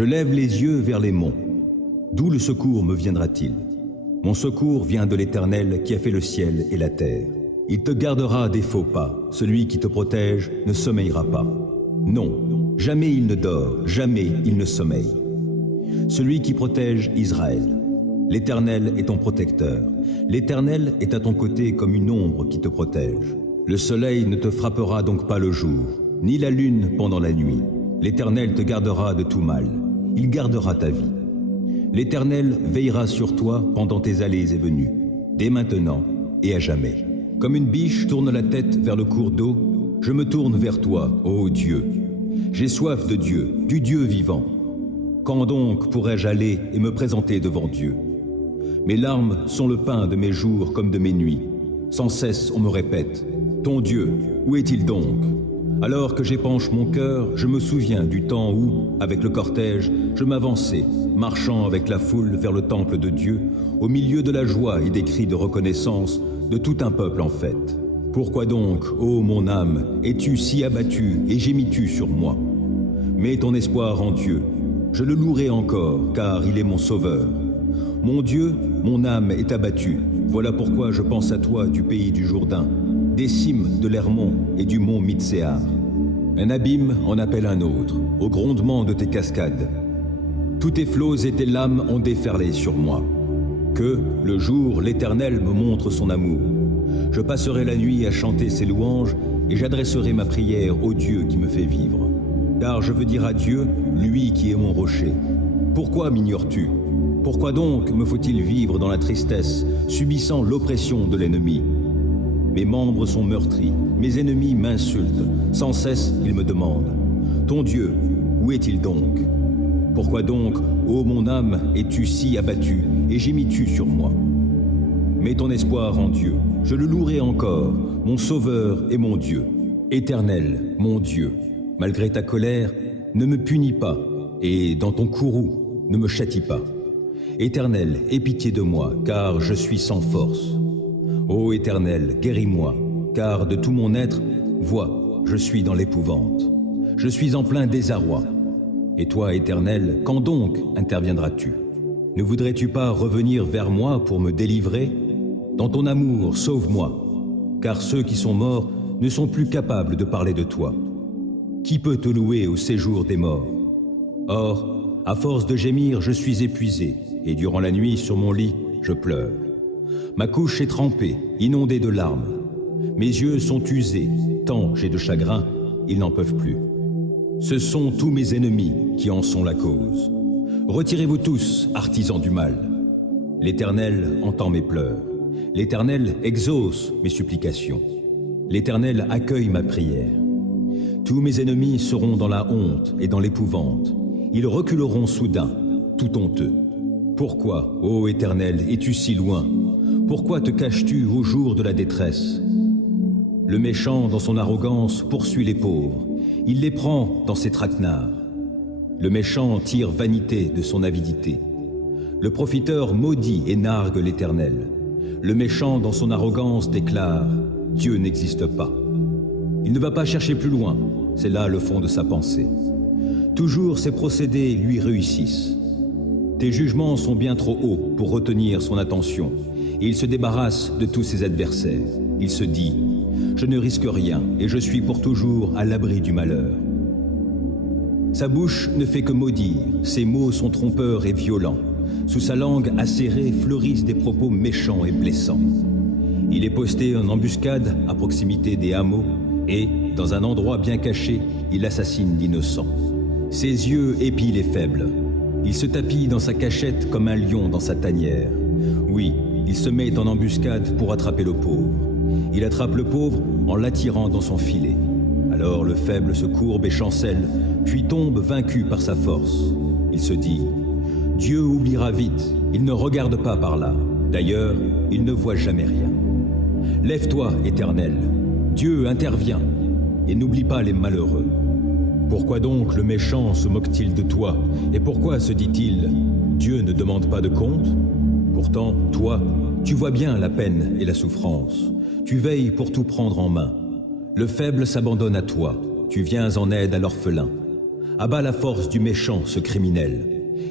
Je lève les yeux vers les monts. D'où le secours me viendra-t-il? Mon secours vient de l'Éternel qui a fait le ciel et la terre. Il te gardera des faux pas. Celui qui te protège ne sommeillera pas. Non, jamais il ne dort, jamais il ne sommeille. Celui qui protège Israël. L'Éternel est ton protecteur. L'Éternel est à ton côté comme une ombre qui te protège. Le soleil ne te frappera donc pas le jour, ni la lune pendant la nuit. L'Éternel te gardera de tout mal. Il gardera ta vie. L'Éternel veillera sur toi pendant tes allées et venues, dès maintenant et à jamais. Comme une biche tourne la tête vers le cours d'eau, je me tourne vers toi, ô Dieu. J'ai soif de Dieu, du Dieu vivant. Quand donc pourrais-je aller et me présenter devant Dieu? Mes larmes sont le pain de mes jours comme de mes nuits. Sans cesse on me répète, ton Dieu, où est-il donc? Alors que j'épanche mon cœur, je me souviens du temps où, avec le cortège, je m'avançais, marchant avec la foule vers le temple de Dieu, au milieu de la joie et des cris de reconnaissance de tout un peuple en fête. Pourquoi donc, ô mon âme, es-tu si abattue et gémis-tu sur moi? Mets ton espoir en Dieu. Je le louerai encore, car il est mon sauveur. Mon Dieu, mon âme est abattue. Voilà pourquoi je pense à toi du pays du Jourdain, des cimes de l'Hermon et du mont Mitséar. Un abîme en appelle un autre, au grondement de tes cascades. Tous tes flots et tes lames ont déferlé sur moi. Que, le jour, l'Éternel me montre son amour. Je passerai la nuit à chanter ses louanges et j'adresserai ma prière au Dieu qui me fait vivre. Car je veux dire à Dieu, lui qui est mon rocher. Pourquoi m'ignores-tu? Pourquoi donc me faut-il vivre dans la tristesse, subissant l'oppression de l'ennemi? Mes membres sont meurtris, mes ennemis m'insultent, sans cesse ils me demandent, ton Dieu, où est-il donc? Pourquoi donc, ô mon âme, es-tu si abattue et gémis-tu sur moi? Mets ton espoir en Dieu, je le louerai encore, mon Sauveur et mon Dieu. Éternel, mon Dieu, malgré ta colère, ne me punis pas, et dans ton courroux, ne me châtie pas. Éternel, aie pitié de moi, car je suis sans force. Ô Éternel, guéris-moi, car de tout mon être, vois, je suis dans l'épouvante. Je suis en plein désarroi. Et toi, Éternel, quand donc interviendras-tu? Ne voudrais-tu pas revenir vers moi pour me délivrer? Dans ton amour, sauve-moi, car ceux qui sont morts ne sont plus capables de parler de toi. Qui peut te louer au séjour des morts? Or, à force de gémir, je suis épuisé, et durant la nuit, sur mon lit, je pleure. Ma couche est trempée, inondée de larmes. Mes yeux sont usés, tant j'ai de chagrin, ils n'en peuvent plus. Ce sont tous mes ennemis qui en sont la cause. Retirez-vous tous, artisans du mal. L'Éternel entend mes pleurs. L'Éternel exauce mes supplications. L'Éternel accueille ma prière. Tous mes ennemis seront dans la honte et dans l'épouvante. Ils reculeront soudain, tout honteux. Pourquoi, ô Éternel, es-tu si loin? Pourquoi te caches-tu au jour de la détresse? Le méchant, dans son arrogance, poursuit les pauvres. Il les prend dans ses traquenards. Le méchant tire vanité de son avidité. Le profiteur maudit et nargue l'Éternel. Le méchant, dans son arrogance, déclare « Dieu n'existe pas ». Il ne va pas chercher plus loin, c'est là le fond de sa pensée. Toujours ses procédés lui réussissent. Tes jugements sont bien trop hauts pour retenir son attention, et il se débarrasse de tous ses adversaires. Il se dit « Je ne risque rien, et je suis pour toujours à l'abri du malheur ». Sa bouche ne fait que maudire, ses mots sont trompeurs et violents. Sous sa langue acérée fleurissent des propos méchants et blessants. Il est posté en embuscade à proximité des hameaux et, dans un endroit bien caché, il assassine l'innocent. Ses yeux épient les faibles. Il se tapit dans sa cachette comme un lion dans sa tanière. Oui, il se met en embuscade pour attraper le pauvre. Il attrape le pauvre en l'attirant dans son filet. Alors le faible se courbe et chancelle, puis tombe vaincu par sa force. Il se dit « Dieu oubliera vite, il ne regarde pas par là. D'ailleurs, il ne voit jamais rien. Lève-toi, Éternel, Dieu intervient, et n'oublie pas les malheureux. Pourquoi donc le méchant se moque-t-il de toi? Et pourquoi se dit-il « Dieu ne demande pas de compte ?» Pourtant, toi, tu vois bien la peine et la souffrance. Tu veilles pour tout prendre en main. Le faible s'abandonne à toi. Tu viens en aide à l'orphelin. Abat la force du méchant, ce criminel,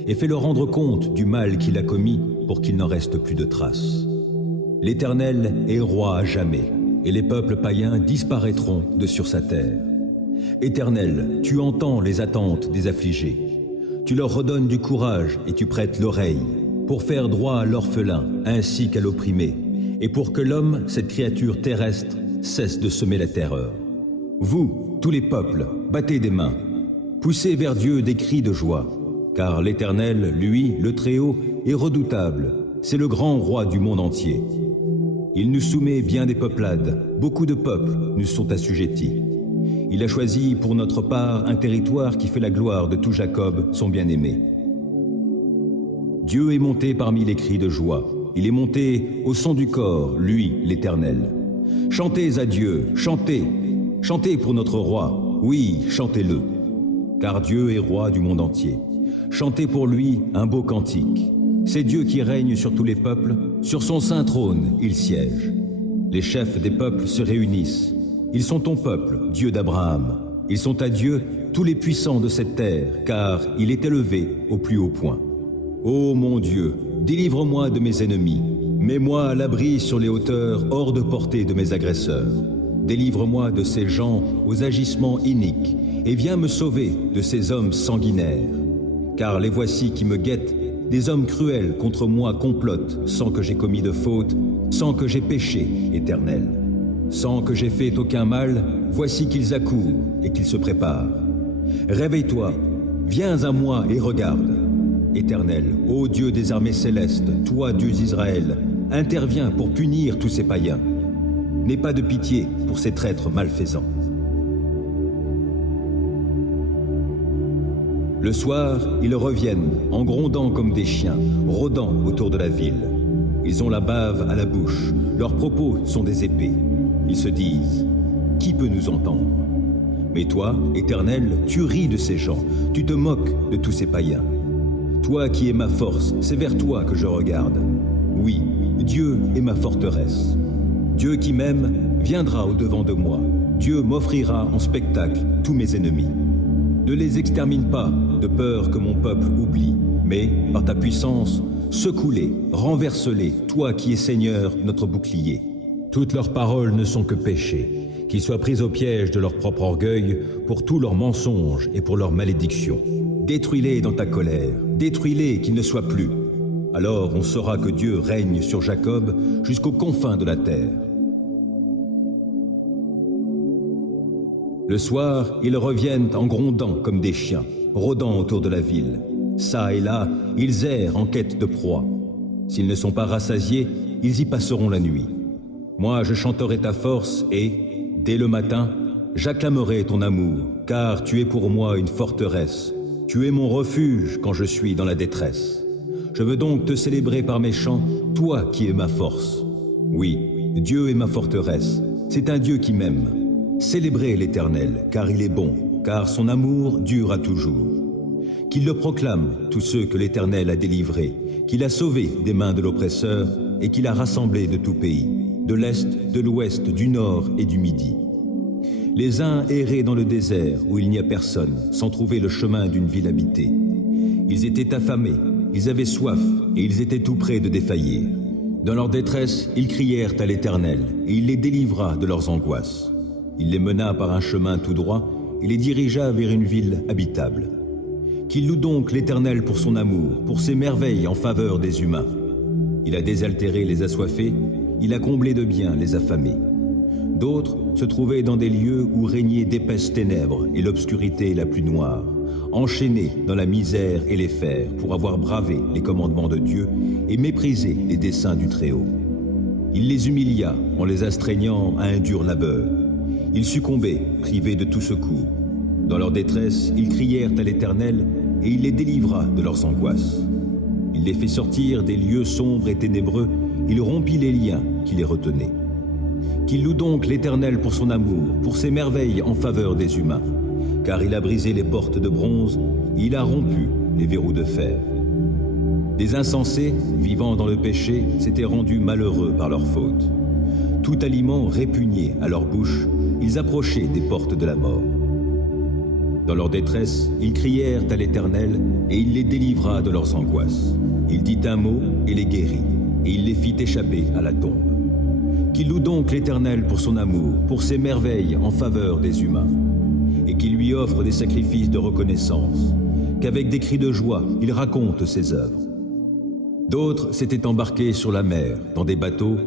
et fais-le rendre compte du mal qu'il a commis pour qu'il n'en reste plus de traces. L'Éternel est roi à jamais, et les peuples païens disparaîtront de sur sa terre. Éternel, tu entends les attentes des affligés. Tu leur redonnes du courage et tu prêtes l'oreille, pour faire droit à l'orphelin ainsi qu'à l'opprimé, et pour que l'homme, cette créature terrestre, cesse de semer la terreur. Vous, tous les peuples, battez des mains, poussez vers Dieu des cris de joie, car l'Éternel, lui, le Très-Haut, est redoutable, c'est le grand roi du monde entier. Il nous soumet bien des peuplades, beaucoup de peuples nous sont assujettis. Il a choisi pour notre part un territoire qui fait la gloire de tout Jacob, son bien-aimé. Dieu est monté parmi les cris de joie, il est monté au son du corps, lui, l'Éternel. Chantez à Dieu, chantez, chantez pour notre roi, oui, chantez-le, car Dieu est roi du monde entier. Chantez pour lui un beau cantique. C'est Dieu qui règne sur tous les peuples, sur son saint trône il siège. Les chefs des peuples se réunissent. Ils sont ton peuple, Dieu d'Abraham. Ils sont à Dieu tous les puissants de cette terre, car il est élevé au plus haut point. Ô mon Dieu, délivre-moi de mes ennemis. Mets-moi à l'abri sur les hauteurs, hors de portée de mes agresseurs. Délivre-moi de ces gens aux agissements iniques, et viens me sauver de ces hommes sanguinaires. Car les voici qui me guettent, des hommes cruels contre moi complotent, sans que j'ai commis de faute, sans que j'ai péché, Éternel. Sans que j'ai fait aucun mal, voici qu'ils accourent et qu'ils se préparent. Réveille-toi, viens à moi et regarde. Éternel, ô Dieu des armées célestes, toi, Dieu d'Israël, interviens pour punir tous ces païens. N'aie pas de pitié pour ces traîtres malfaisants. Le soir, ils reviennent, en grondant comme des chiens, rôdant autour de la ville. Ils ont la bave à la bouche, leurs propos sont des épées. Ils se disent, qui peut nous entendre? Mais toi, Éternel, tu ris de ces gens, tu te moques de tous ces païens. Toi qui es ma force, c'est vers toi que je regarde. Oui, Dieu est ma forteresse. Dieu qui m'aime viendra au-devant de moi. Dieu m'offrira en spectacle tous mes ennemis. Ne les extermine pas, de peur que mon peuple oublie, mais, par ta puissance, secoue-les, renverse-les, toi qui es Seigneur, notre bouclier. Toutes leurs paroles ne sont que péchés, qu'ils soient pris au piège de leur propre orgueil, pour tous leurs mensonges et pour leurs malédictions. Détruis-les dans ta colère, détruis-les qu'ils ne soient plus. Alors on saura que Dieu règne sur Jacob jusqu'aux confins de la terre. Le soir, ils reviennent en grondant comme des chiens, rôdant autour de la ville. Ça et là, ils errent en quête de proie. S'ils ne sont pas rassasiés, ils y passeront la nuit. Moi, je chanterai ta force et, dès le matin, j'acclamerai ton amour, car tu es pour moi une forteresse. Tu es mon refuge quand je suis dans la détresse. Je veux donc te célébrer par mes chants, toi qui es ma force. Oui, Dieu est ma forteresse, c'est un Dieu qui m'aime. Célébrez l'Éternel, car il est bon, car son amour dure à toujours. Qu'il le proclame, tous ceux que l'Éternel a délivrés, qu'il a sauvés des mains de l'oppresseur et qu'il a rassemblés de tout pays, de l'Est, de l'Ouest, du Nord et du Midi. Les uns erraient dans le désert où il n'y a personne, sans trouver le chemin d'une ville habitée. Ils étaient affamés, ils avaient soif et ils étaient tout près de défaillir. Dans leur détresse, ils crièrent à l'Éternel et il les délivra de leurs angoisses. Il les mena par un chemin tout droit et les dirigea vers une ville habitable. Qu'il loue donc l'Éternel pour son amour, pour ses merveilles en faveur des humains. Il a désaltéré les assoiffés, il a comblé de biens les affamés. D'autres se trouvaient dans des lieux où régnaient d'épaisses ténèbres et l'obscurité la plus noire, enchaînés dans la misère et les fers pour avoir bravé les commandements de Dieu et méprisé les desseins du Très-Haut. Il les humilia en les astreignant à un dur labeur. Ils succombaient, privés de tout secours. Dans leur détresse, ils crièrent à l'Éternel et il les délivra de leurs angoisses. Il les fit sortir des lieux sombres et ténébreux, il rompit les liens qui les retenaient. Qu'il loue donc l'Éternel pour son amour, pour ses merveilles en faveur des humains, car il a brisé les portes de bronze, il a rompu les verrous de fer. Des insensés, vivant dans le péché, s'étaient rendus malheureux par leur faute. Tout aliment répugné à leur bouche, ils approchaient des portes de la mort. Dans leur détresse, ils crièrent à l'Éternel, et il les délivra de leurs angoisses. Il dit un mot et les guérit, et il les fit échapper à la tombe. Qu'il loue donc l'Éternel pour son amour, pour ses merveilles en faveur des humains, et qu'il lui offre des sacrifices de reconnaissance, qu'avec des cris de joie, il raconte ses œuvres. D'autres s'étaient embarqués sur la mer, dans des bateaux,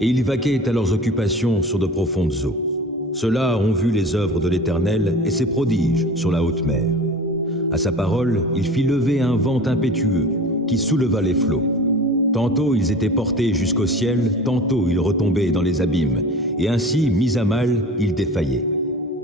et ils vaquaient à leurs occupations sur de profondes eaux. Ceux-là ont vu les œuvres de l'Éternel et ses prodiges sur la haute mer. À sa parole, il fit lever un vent impétueux qui souleva les flots. Tantôt ils étaient portés jusqu'au ciel, tantôt ils retombaient dans les abîmes, et ainsi, mis à mal, ils défaillaient.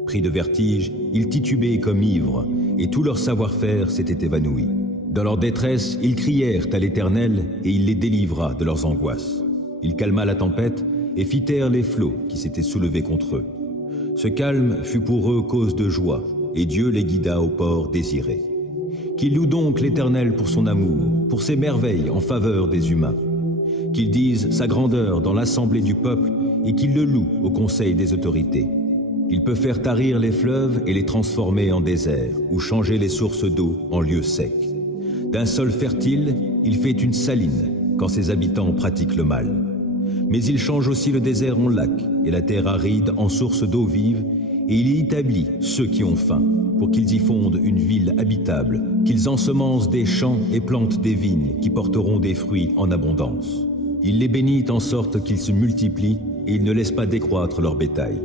Pris de vertige, ils titubaient comme ivres, et tout leur savoir-faire s'était évanoui. Dans leur détresse, ils crièrent à l'Éternel, et il les délivra de leurs angoisses. Il calma la tempête et fit taire les flots qui s'étaient soulevés contre eux. Ce calme fut pour eux cause de joie, et Dieu les guida au port désiré. Qu'ils louent donc l'Éternel pour son amour, pour ses merveilles en faveur des humains. Qu'ils disent sa grandeur dans l'assemblée du peuple, et qu'ils le louent au conseil des autorités. Il peut faire tarir les fleuves et les transformer en désert, ou changer les sources d'eau en lieux secs. D'un sol fertile, il fait une saline, quand ses habitants pratiquent le mal. Mais il change aussi le désert en lac et la terre aride en source d'eau vive, et il y établit ceux qui ont faim, pour qu'ils y fondent une ville habitable, qu'ils ensemencent des champs et plantent des vignes qui porteront des fruits en abondance. Il les bénit en sorte qu'ils se multiplient, et il ne laisse pas décroître leur bétail.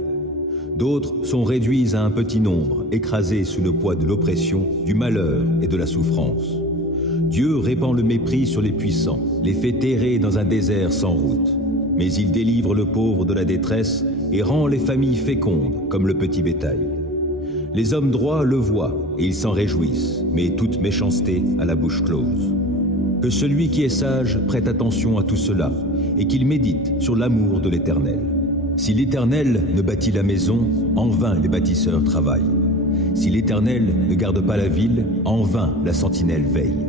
D'autres sont réduits à un petit nombre, écrasés sous le poids de l'oppression, du malheur et de la souffrance. Dieu répand le mépris sur les puissants, les fait terrer dans un désert sans route. Mais il délivre le pauvre de la détresse et rend les familles fécondes comme le petit bétail. Les hommes droits le voient et ils s'en réjouissent, mais toute méchanceté a la bouche close. Que celui qui est sage prête attention à tout cela et qu'il médite sur l'amour de l'Éternel. Si l'Éternel ne bâtit la maison, en vain les bâtisseurs travaillent. Si l'Éternel ne garde pas la ville, en vain la sentinelle veille.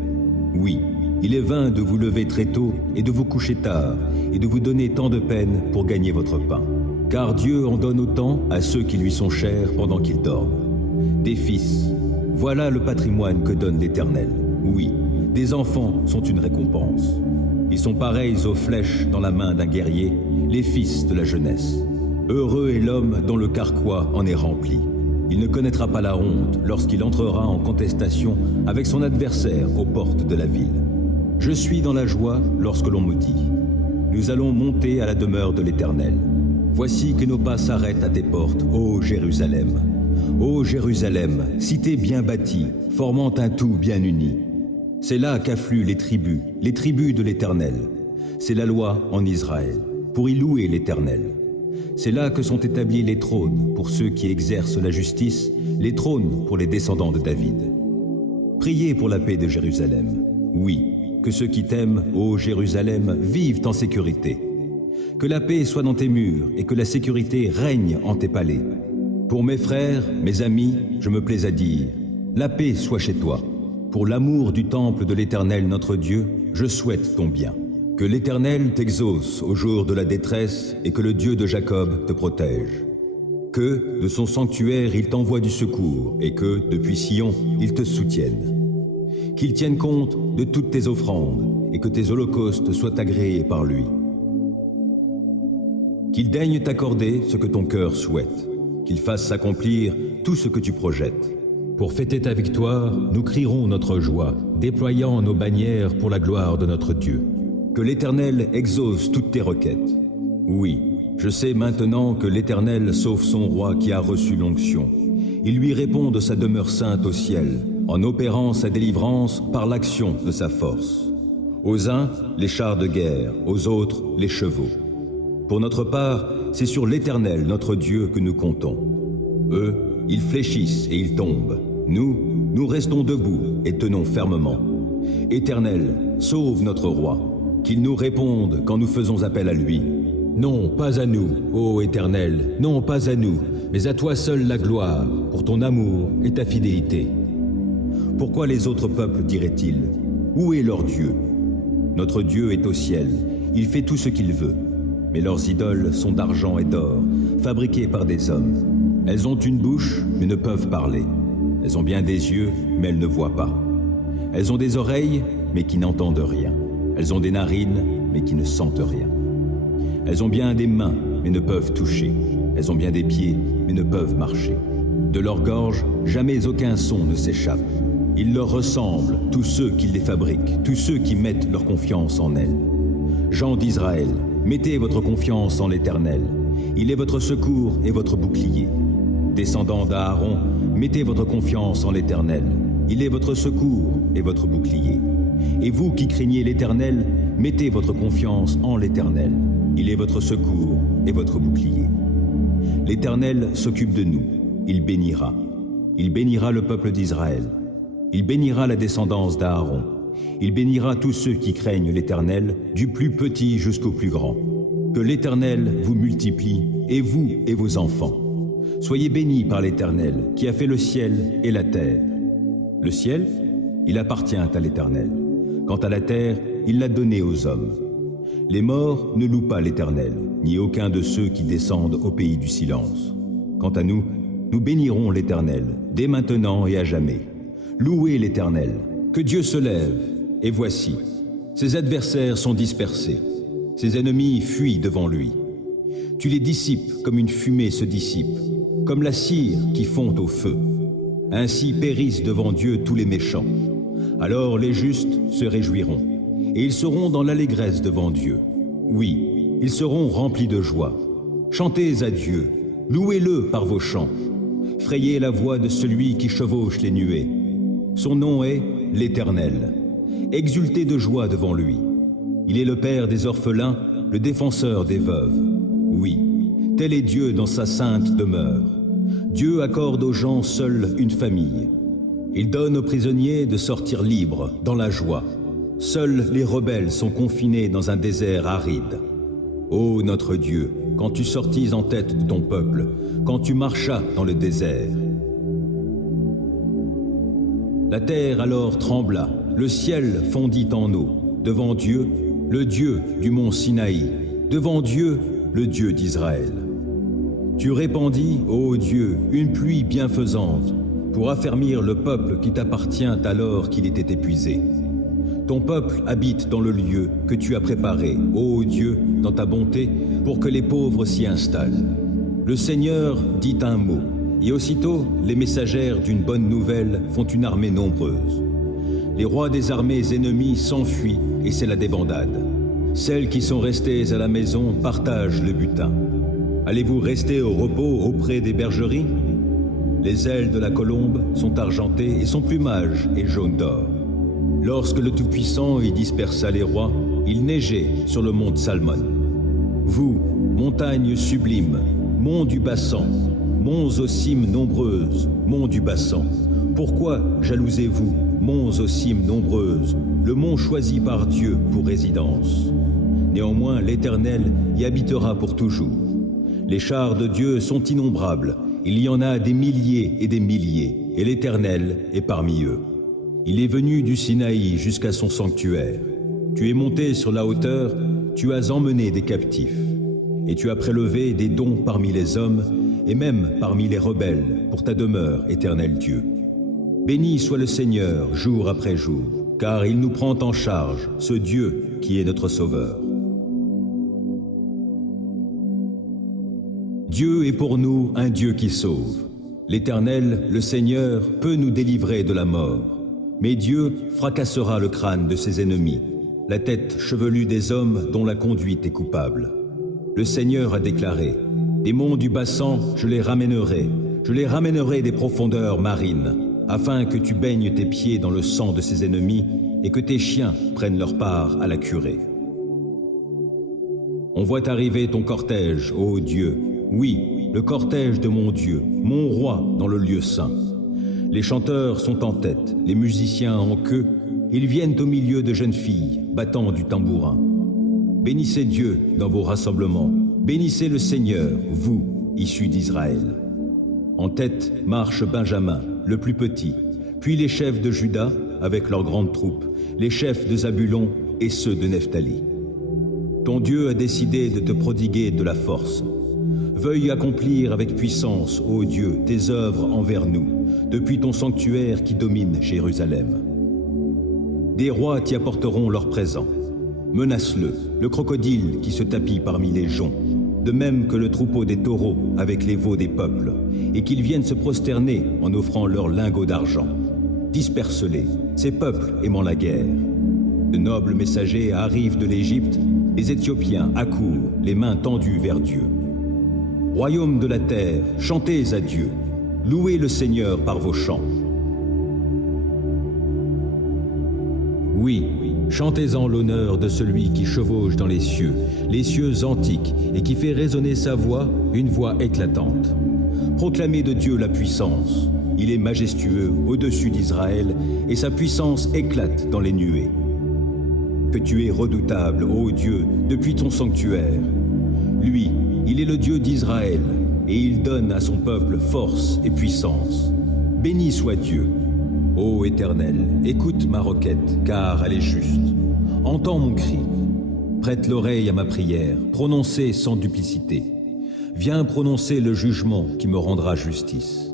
Oui, il est vain de vous lever très tôt et de vous coucher tard et de vous donner tant de peine pour gagner votre pain. Car Dieu en donne autant à ceux qui lui sont chers pendant qu'ils dorment. Des fils, voilà le patrimoine que donne l'Éternel. Oui, des enfants sont une récompense. Ils sont pareils aux flèches dans la main d'un guerrier, les fils de la jeunesse. Heureux est l'homme dont le carquois en est rempli. Il ne connaîtra pas la honte lorsqu'il entrera en contestation avec son adversaire aux portes de la ville. Je suis dans la joie lorsque l'on me dit « Nous allons monter à la demeure de l'Éternel. Voici que nos pas s'arrêtent à tes portes, ô Jérusalem. Ô Jérusalem, cité bien bâtie, formant un tout bien uni. C'est là qu'affluent les tribus de l'Éternel. C'est la loi en Israël, pour y louer l'Éternel. C'est là que sont établis les trônes pour ceux qui exercent la justice, les trônes pour les descendants de David. Priez pour la paix de Jérusalem. Oui, que ceux qui t'aiment, ô Jérusalem, vivent en sécurité. Que la paix soit dans tes murs et que la sécurité règne en tes palais. Pour mes frères, mes amis, je me plais à dire, la paix soit chez toi. Pour l'amour du temple de l'Éternel notre Dieu, je souhaite ton bien. Que l'Éternel t'exauce au jour de la détresse et que le Dieu de Jacob te protège. Que, de son sanctuaire, il t'envoie du secours et que, depuis Sion, il te soutienne. Qu'il tienne compte de toutes tes offrandes et que tes holocaustes soient agréés par lui. Qu'il daigne t'accorder ce que ton cœur souhaite, qu'il fasse s'accomplir tout ce que tu projettes. Pour fêter ta victoire, nous crierons notre joie, déployant nos bannières pour la gloire de notre Dieu. Que l'Éternel exauce toutes tes requêtes. Oui, je sais maintenant que l'Éternel sauve son roi qui a reçu l'onction. Il lui répond de sa demeure sainte au ciel, en opérant sa délivrance par l'action de sa force. Aux uns, les chars de guerre, aux autres, les chevaux. Pour notre part, c'est sur l'Éternel, notre Dieu, que nous comptons. Eux, ils fléchissent et ils tombent. Nous restons debout et tenons fermement. Éternel, sauve notre roi, qu'il nous réponde quand nous faisons appel à lui. Non, pas à nous, ô Éternel, non, pas à nous, mais à toi seul la gloire, pour ton amour et ta fidélité. Pourquoi les autres peuples diraient-ils, où est leur Dieu? Notre Dieu est au ciel, il fait tout ce qu'il veut. Mais leurs idoles sont d'argent et d'or, fabriquées par des hommes. Elles ont une bouche, mais ne peuvent parler. Elles ont bien des yeux, mais elles ne voient pas. Elles ont des oreilles, mais qui n'entendent rien. Elles ont des narines, mais qui ne sentent rien. Elles ont bien des mains, mais ne peuvent toucher. Elles ont bien des pieds, mais ne peuvent marcher. De leur gorge, jamais aucun son ne s'échappe. Ils leur ressemblent, tous ceux qui les fabriquent, tous ceux qui mettent leur confiance en elles. Gens d'Israël, mettez votre confiance en l'Éternel. Il est votre secours et votre bouclier. Descendants d'Aaron, mettez votre confiance en l'Éternel. Il est votre secours et votre bouclier. Et vous qui craignez l'Éternel, mettez votre confiance en l'Éternel. Il est votre secours et votre bouclier. L'Éternel s'occupe de nous. Il bénira. Il bénira le peuple d'Israël. Il bénira la descendance d'Aaron. Il bénira tous ceux qui craignent l'Éternel, du plus petit jusqu'au plus grand. Que l'Éternel vous multiplie, et vous et vos enfants. Soyez bénis par l'Éternel, qui a fait le ciel et la terre. Le ciel, il appartient à l'Éternel. Quant à la terre, il l'a donnée aux hommes. Les morts ne louent pas l'Éternel, ni aucun de ceux qui descendent au pays du silence. Quant à nous, nous bénirons l'Éternel, dès maintenant et à jamais. Louez l'Éternel, que Dieu se lève, et voici, ses adversaires sont dispersés, ses ennemis fuient devant lui. Tu les dissipes comme une fumée se dissipe, comme la cire qui fond au feu. Ainsi périssent devant Dieu tous les méchants. Alors les justes se réjouiront, et ils seront dans l'allégresse devant Dieu. Oui, ils seront remplis de joie. Chantez à Dieu, louez-le par vos chants. Frayez la voix de celui qui chevauche les nuées. Son nom est l'Éternel. Exultez de joie devant lui. Il est le Père des orphelins, le défenseur des veuves. Oui, tel est Dieu dans sa sainte demeure. Dieu accorde aux gens seuls une famille. Il donne aux prisonniers de sortir libres, dans la joie. Seuls les rebelles sont confinés dans un désert aride. Ô notre Dieu, quand tu sortis en tête de ton peuple, quand tu marchas dans le désert. La terre alors trembla, le ciel fondit en eau, devant Dieu, le Dieu du mont Sinaï, devant Dieu, le Dieu d'Israël. Tu répandis, ô Dieu, une pluie bienfaisante, pour affermir le peuple qui t'appartient alors qu'il était épuisé. Ton peuple habite dans le lieu que tu as préparé, ô Dieu, dans ta bonté, pour que les pauvres s'y installent. Le Seigneur dit un mot, et aussitôt les messagères d'une bonne nouvelle font une armée nombreuse. Les rois des armées ennemies s'enfuient, et c'est la débandade. Celles qui sont restées à la maison partagent le butin. Allez-vous rester au repos auprès des bergeries? Les ailes de la colombe sont argentées et son plumage est jaune d'or. Lorsque le Tout-Puissant y dispersa les rois, il neigeait sur le mont Salmon. Vous, montagnes sublimes, monts du Bassan, monts aux cimes nombreuses, monts du Bassan, pourquoi jalousez-vous, monts aux cimes nombreuses, le mont choisi par Dieu pour résidence? Néanmoins, l'Éternel y habitera pour toujours. Les chars de Dieu sont innombrables, il y en a des milliers, et l'Éternel est parmi eux. Il est venu du Sinaï jusqu'à son sanctuaire. Tu es monté sur la hauteur, tu as emmené des captifs. Et tu as prélevé des dons parmi les hommes, et même parmi les rebelles, pour ta demeure, Éternel Dieu. Béni soit le Seigneur, jour après jour, car il nous prend en charge, ce Dieu qui est notre Sauveur. Dieu est pour nous un Dieu qui sauve. L'Éternel, le Seigneur, peut nous délivrer de la mort. Mais Dieu fracassera le crâne de ses ennemis, la tête chevelue des hommes dont la conduite est coupable. Le Seigneur a déclaré, « Des monts du Bassan, je les ramènerai des profondeurs marines, afin que tu baignes tes pieds dans le sang de ses ennemis et que tes chiens prennent leur part à la curée. » On voit arriver ton cortège, ô Dieu, oui, le cortège de mon Dieu, mon roi dans le lieu saint. Les chanteurs sont en tête, les musiciens en queue, ils viennent au milieu de jeunes filles, battant du tambourin. Bénissez Dieu dans vos rassemblements, bénissez le Seigneur, vous, issus d'Israël. En tête marche Benjamin, le plus petit, puis les chefs de Juda avec leurs grandes troupes, les chefs de Zabulon et ceux de Nephtali. Ton Dieu a décidé de te prodiguer de la force. Veuille accomplir avec puissance, ô Dieu, tes œuvres envers nous, depuis ton sanctuaire qui domine Jérusalem. Des rois t'y apporteront leurs présents. Menace-le, le crocodile qui se tapit parmi les joncs, de même que le troupeau des taureaux avec les veaux des peuples, et qu'ils viennent se prosterner en offrant leurs lingots d'argent. Disperse-les, ces peuples aimant la guerre. De nobles messagers arrivent de l'Égypte, les Éthiopiens accourent, les mains tendues vers Dieu. Royaume de la terre, chantez à Dieu, louez le Seigneur par vos chants. Oui, chantez-en l'honneur de celui qui chevauche dans les cieux antiques, et qui fait résonner sa voix, une voix éclatante. Proclamez de Dieu la puissance. Il est majestueux au-dessus d'Israël, et sa puissance éclate dans les nuées. Que tu es redoutable, ô Dieu, depuis ton sanctuaire. Lui, il est le Dieu d'Israël, et il donne à son peuple force et puissance. Béni soit Dieu. Ô Éternel, écoute ma requête, car elle est juste. Entends mon cri. Prête l'oreille à ma prière, prononcée sans duplicité. Viens prononcer le jugement qui me rendra justice.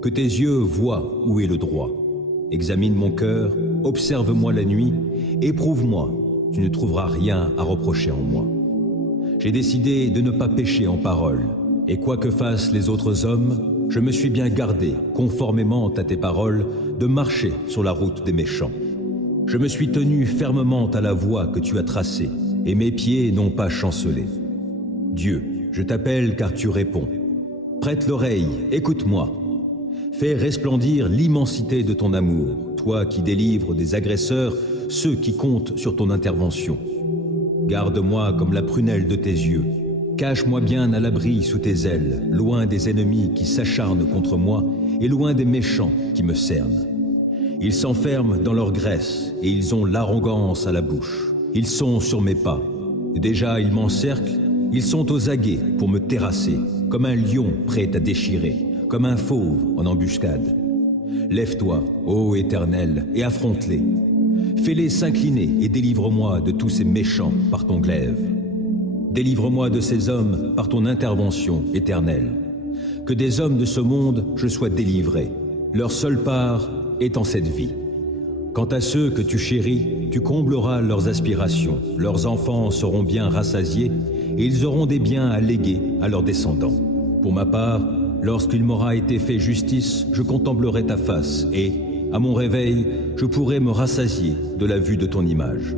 Que tes yeux voient où est le droit. Examine mon cœur, observe-moi la nuit, éprouve-moi, tu ne trouveras rien à reprocher en moi. J'ai décidé de ne pas pécher en parole, et quoi que fassent les autres hommes, je me suis bien gardé, conformément à tes paroles, de marcher sur la route des méchants. Je me suis tenu fermement à la voie que tu as tracée, et mes pieds n'ont pas chancelé. Dieu, je t'appelle car tu réponds. Prête l'oreille, écoute-moi. Fais resplendir l'immensité de ton amour, toi qui délivres des agresseurs ceux qui comptent sur ton intervention. Garde-moi comme la prunelle de tes yeux. Cache-moi bien à l'abri sous tes ailes, loin des ennemis qui s'acharnent contre moi et loin des méchants qui me cernent. Ils s'enferment dans leur graisse et ils ont l'arrogance à la bouche. Ils sont sur mes pas. Déjà ils m'encerclent, ils sont aux aguets pour me terrasser, comme un lion prêt à déchirer, comme un fauve en embuscade. Lève-toi, ô Éternel, et affronte-les. Fais-les s'incliner et délivre-moi de tous ces méchants par ton glaive. Délivre-moi de ces hommes par ton intervention éternelle. Que des hommes de ce monde je sois délivré. Leur seule part est en cette vie. Quant à ceux que tu chéris, tu combleras leurs aspirations. Leurs enfants seront bien rassasiés et ils auront des biens à léguer à leurs descendants. Pour ma part, lorsqu'il m'aura été fait justice, je contemplerai ta face et, à mon réveil, je pourrai me rassasier de la vue de ton image.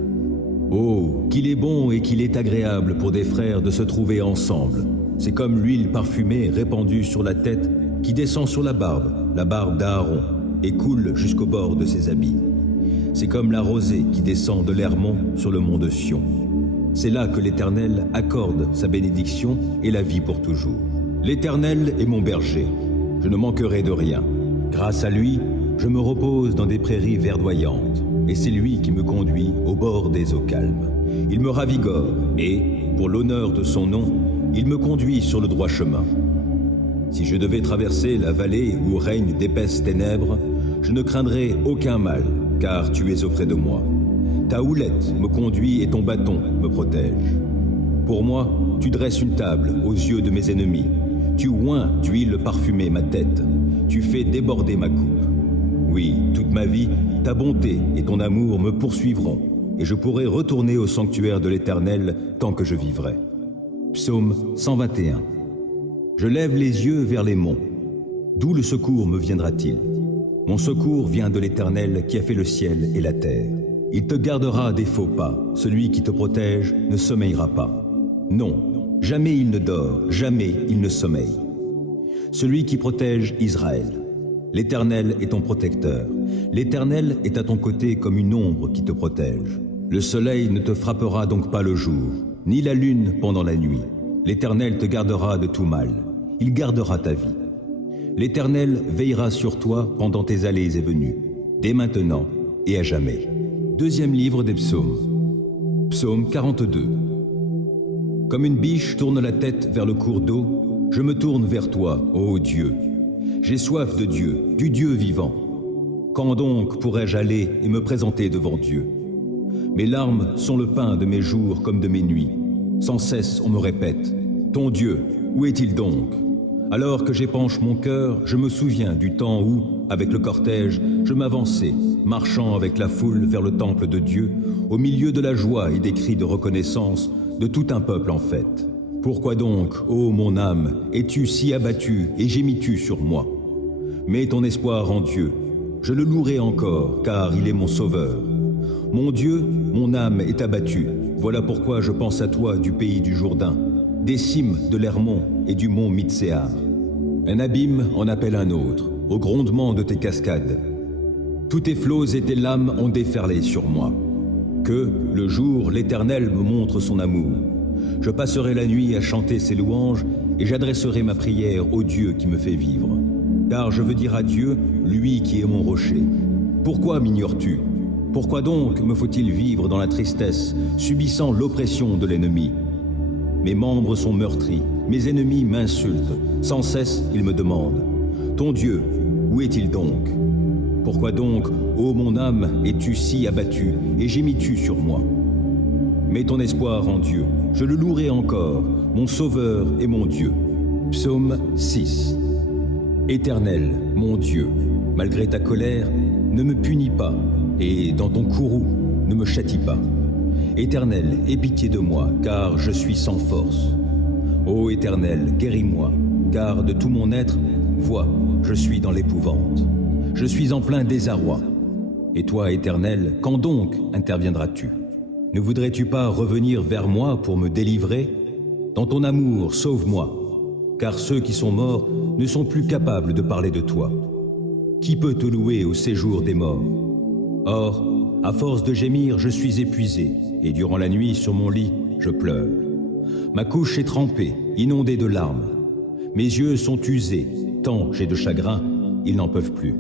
Oh, qu'il est bon et qu'il est agréable pour des frères de se trouver ensemble. C'est comme l'huile parfumée répandue sur la tête qui descend sur la barbe d'Aaron, et coule jusqu'au bord de ses habits. C'est comme la rosée qui descend de l'Hermon sur le mont de Sion. C'est là que l'Éternel accorde sa bénédiction et la vie pour toujours. L'Éternel est mon berger, je ne manquerai de rien. Grâce à lui, je me repose dans des prairies verdoyantes, et c'est lui qui me conduit au bord des eaux calmes. Il me ravigore, et, pour l'honneur de son nom, il me conduit sur le droit chemin. Si je devais traverser la vallée où règnent d'épaisses ténèbres, je ne craindrai aucun mal, car tu es auprès de moi. Ta houlette me conduit et ton bâton me protège. Pour moi, tu dresses une table aux yeux de mes ennemis. Tu oins d'huile parfumée ma tête. Tu fais déborder ma coupe. Oui, toute ma vie, ta bonté et ton amour me poursuivront, et je pourrai retourner au sanctuaire de l'Éternel tant que je vivrai. Psaume 121. Je lève les yeux vers les monts. D'où le secours me viendra-t-il? Mon secours vient de l'Éternel qui a fait le ciel et la terre. Il te gardera des faux pas. Celui qui te protège ne sommeillera pas. Non, jamais il ne dort, jamais il ne sommeille. Celui qui protège Israël. L'Éternel est ton protecteur. L'Éternel est à ton côté comme une ombre qui te protège. Le soleil ne te frappera donc pas le jour, ni la lune pendant la nuit. L'Éternel te gardera de tout mal. Il gardera ta vie. L'Éternel veillera sur toi pendant tes allées et venues, dès maintenant et à jamais. Deuxième livre des psaumes. Psaume 42. Comme une biche tourne la tête vers le cours d'eau, je me tourne vers toi, ô Dieu. J'ai soif de Dieu, du Dieu vivant. Quand donc pourrais-je aller et me présenter devant Dieu? Mes larmes sont le pain de mes jours comme de mes nuits. Sans cesse on me répète, ton Dieu, où est-il donc? Alors que j'épanche mon cœur, je me souviens du temps où, avec le cortège, je m'avançais, marchant avec la foule vers le temple de Dieu, au milieu de la joie et des cris de reconnaissance de tout un peuple en fête. Pourquoi donc, ô mon âme, es-tu si abattue et gémis-tu sur moi? Mets ton espoir en Dieu, je le louerai encore, car il est mon sauveur. Mon Dieu, mon âme est abattue, voilà pourquoi je pense à toi du pays du Jourdain, des cimes de l'Hermon et du mont Mitséar. Un abîme en appelle un autre, au grondement de tes cascades. Tous tes flots et tes lames ont déferlé sur moi. Que, le jour, l'Éternel me montre son amour. Je passerai la nuit à chanter ses louanges et j'adresserai ma prière au Dieu qui me fait vivre. Car je veux dire à Dieu, lui qui est mon rocher. Pourquoi m'ignores-tu? Pourquoi donc me faut-il vivre dans la tristesse, subissant l'oppression de l'ennemi? Mes membres sont meurtris, mes ennemis m'insultent, sans cesse ils me demandent. Ton Dieu, où est-il donc? Pourquoi donc, ô mon âme, es-tu si abattue et gémis-tu sur moi? Mets ton espoir en Dieu, je le louerai encore, mon Sauveur et mon Dieu. Psaume 6. Éternel, mon Dieu, malgré ta colère, ne me punis pas, et dans ton courroux, ne me châtie pas. Éternel, aie pitié de moi, car je suis sans force. Ô Éternel, guéris-moi, car de tout mon être, vois, je suis dans l'épouvante. Je suis en plein désarroi. Et toi, Éternel, quand donc interviendras-tu? Ne voudrais-tu pas revenir vers moi pour me délivrer? Dans ton amour, sauve-moi, car ceux qui sont morts ne sont plus capables de parler de toi. Qui peut te louer au séjour des morts? Or, à force de gémir, je suis épuisé, et durant la nuit, sur mon lit, je pleure. Ma couche est trempée, inondée de larmes. Mes yeux sont usés, tant j'ai de chagrin, ils n'en peuvent plus.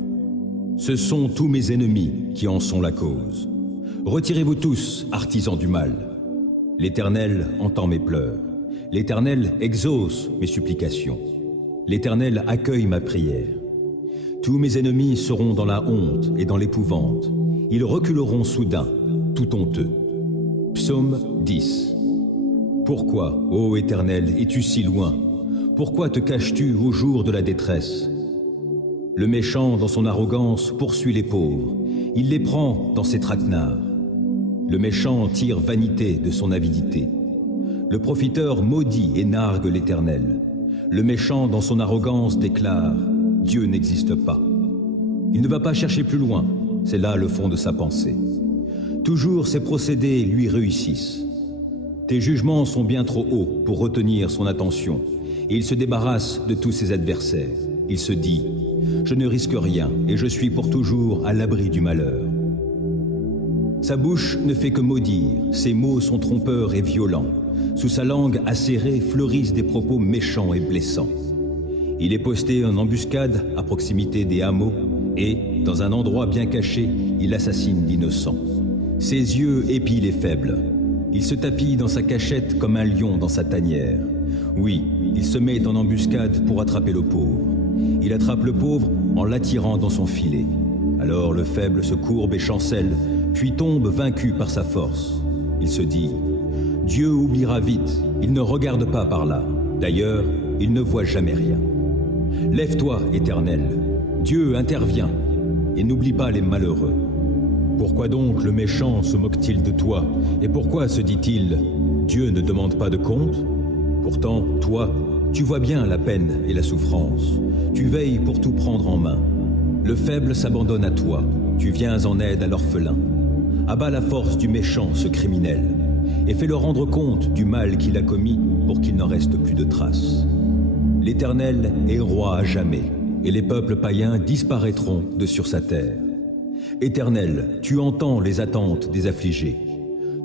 Ce sont tous mes ennemis qui en sont la cause. Retirez-vous tous, artisans du mal. L'Éternel entend mes pleurs. L'Éternel exauce mes supplications. L'Éternel accueille ma prière. Tous mes ennemis seront dans la honte et dans l'épouvante. Ils reculeront soudain, tout honteux. Psaume 10. Pourquoi, ô Éternel, es-tu si loin? Pourquoi te caches-tu au jour de la détresse? Le méchant, dans son arrogance, poursuit les pauvres. Il les prend dans ses traquenards. Le méchant tire vanité de son avidité. Le profiteur maudit et nargue l'Éternel. Le méchant, dans son arrogance, déclare « Dieu n'existe pas ». Il ne va pas chercher plus loin, c'est là le fond de sa pensée. Toujours ses procédés lui réussissent. Tes jugements sont bien trop hauts pour retenir son attention, et il se débarrasse de tous ses adversaires. Il se dit « Je ne risque rien, et je suis pour toujours à l'abri du malheur ». Sa bouche ne fait que maudire, ses mots sont trompeurs et violents. Sous sa langue acérée fleurissent des propos méchants et blessants. Il est posté en embuscade à proximité des hameaux et, dans un endroit bien caché, il assassine d'innocents. Ses yeux épient les faibles. Il se tapit dans sa cachette comme un lion dans sa tanière. Oui, il se met en embuscade pour attraper le pauvre. Il attrape le pauvre en l'attirant dans son filet. Alors le faible se courbe et chancelle, puis tombe vaincu par sa force. Il se dit « Dieu oubliera vite, il ne regarde pas par là. D'ailleurs, il ne voit jamais rien. » Lève-toi, Éternel, Dieu intervient, et n'oublie pas les malheureux. Pourquoi donc le méchant se moque-t-il de toi? Et pourquoi se dit-il « Dieu ne demande pas de compte ?» Pourtant, toi, tu vois bien la peine et la souffrance. Tu veilles pour tout prendre en main. Le faible s'abandonne à toi, tu viens en aide à l'orphelin. Abat la force du méchant, ce criminel, et fais-le rendre compte du mal qu'il a commis pour qu'il n'en reste plus de traces. L'Éternel est roi à jamais, et les peuples païens disparaîtront de sur sa terre. Éternel, tu entends les attentes des affligés.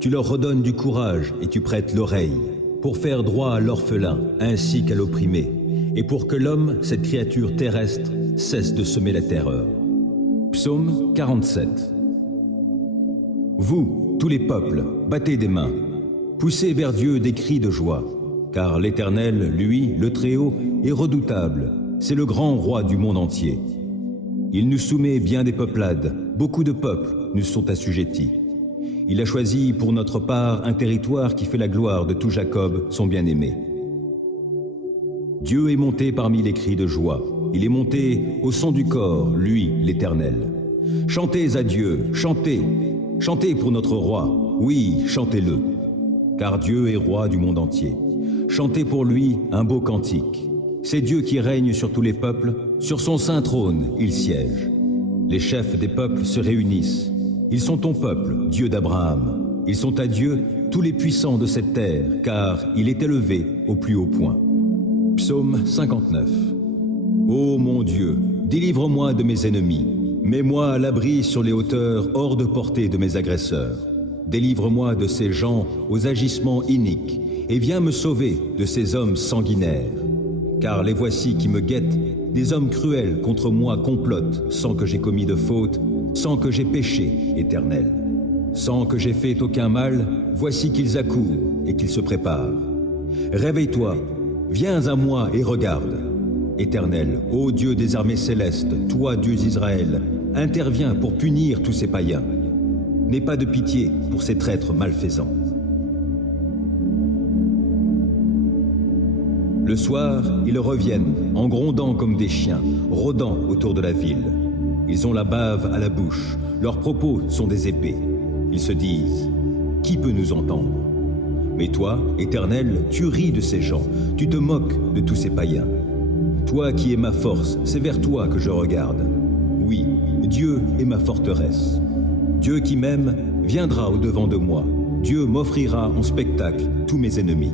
Tu leur redonnes du courage et tu prêtes l'oreille, pour faire droit à l'orphelin ainsi qu'à l'opprimé, et pour que l'homme, cette créature terrestre, cesse de semer la terreur. Psaume 47. Vous, tous les peuples, battez des mains, poussez vers Dieu des cris de joie, car l'Éternel, lui, le Très-Haut, est redoutable, c'est le grand roi du monde entier. Il nous soumet bien des peuplades, beaucoup de peuples nous sont assujettis. Il a choisi pour notre part un territoire qui fait la gloire de tout Jacob, son bien-aimé. Dieu est monté parmi les cris de joie, il est monté au son du corps, lui, l'Éternel. Chantez à Dieu, chantez, chantez pour notre roi, oui, chantez-le. Car Dieu est roi du monde entier. Chantez pour lui un beau cantique. C'est Dieu qui règne sur tous les peuples, sur son saint trône il siège. Les chefs des peuples se réunissent. Ils sont ton peuple, Dieu d'Abraham. Ils sont à Dieu tous les puissants de cette terre, car il est élevé au plus haut point. Psaume 59. Ô mon Dieu, délivre-moi de mes ennemis. Mets-moi à l'abri sur les hauteurs, hors de portée de mes agresseurs. Délivre-moi de ces gens aux agissements iniques, et viens me sauver de ces hommes sanguinaires. Car les voici qui me guettent, des hommes cruels contre moi complotent, sans que j'ai commis de faute, sans que j'ai péché, Éternel. Sans que j'ai fait aucun mal, voici qu'ils accourent et qu'ils se préparent. Réveille-toi, viens à moi et regarde. Éternel, ô Dieu des armées célestes, toi, Dieu d'Israël, interviens pour punir tous ces païens. N'aie pas de pitié pour ces traîtres malfaisants. Le soir, ils reviennent, en grondant comme des chiens, rôdant autour de la ville. Ils ont la bave à la bouche, leurs propos sont des épées. Ils se disent, qui peut nous entendre? Mais toi, Éternel, tu ris de ces gens, tu te moques de tous ces païens. Toi qui es ma force, c'est vers toi que je regarde. Oui, Dieu est ma forteresse. Dieu qui m'aime viendra au-devant de moi. Dieu m'offrira en spectacle tous mes ennemis.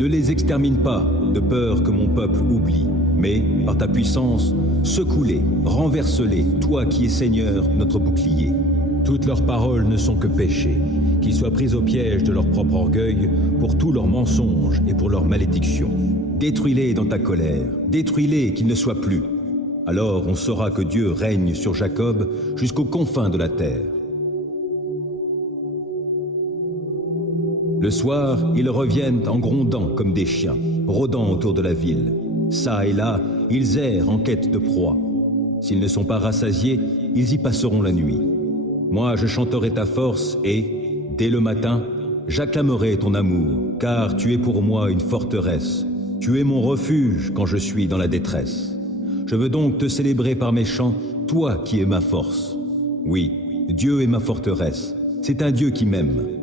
Ne les extermine pas, de peur que mon peuple oublie, mais, par ta puissance, secoue-les, renverse-les, toi qui es Seigneur, notre bouclier. Toutes leurs paroles ne sont que péchés, qu'ils soient pris au piège de leur propre orgueil, pour tous leurs mensonges et pour leurs malédictions. Détruis-les dans ta colère, détruis-les qu'ils ne soient plus. Alors on saura que Dieu règne sur Jacob jusqu'aux confins de la terre. Le soir, ils reviennent en grondant comme des chiens, rôdant autour de la ville. Ça et là, ils errent en quête de proie. S'ils ne sont pas rassasiés, ils y passeront la nuit. Moi, je chanterai ta force et, dès le matin, j'acclamerai ton amour, car tu es pour moi une forteresse. Tu es mon refuge quand je suis dans la détresse. Je veux donc te célébrer par mes chants, toi qui es ma force. Oui, Dieu est ma forteresse. C'est un Dieu qui m'aime.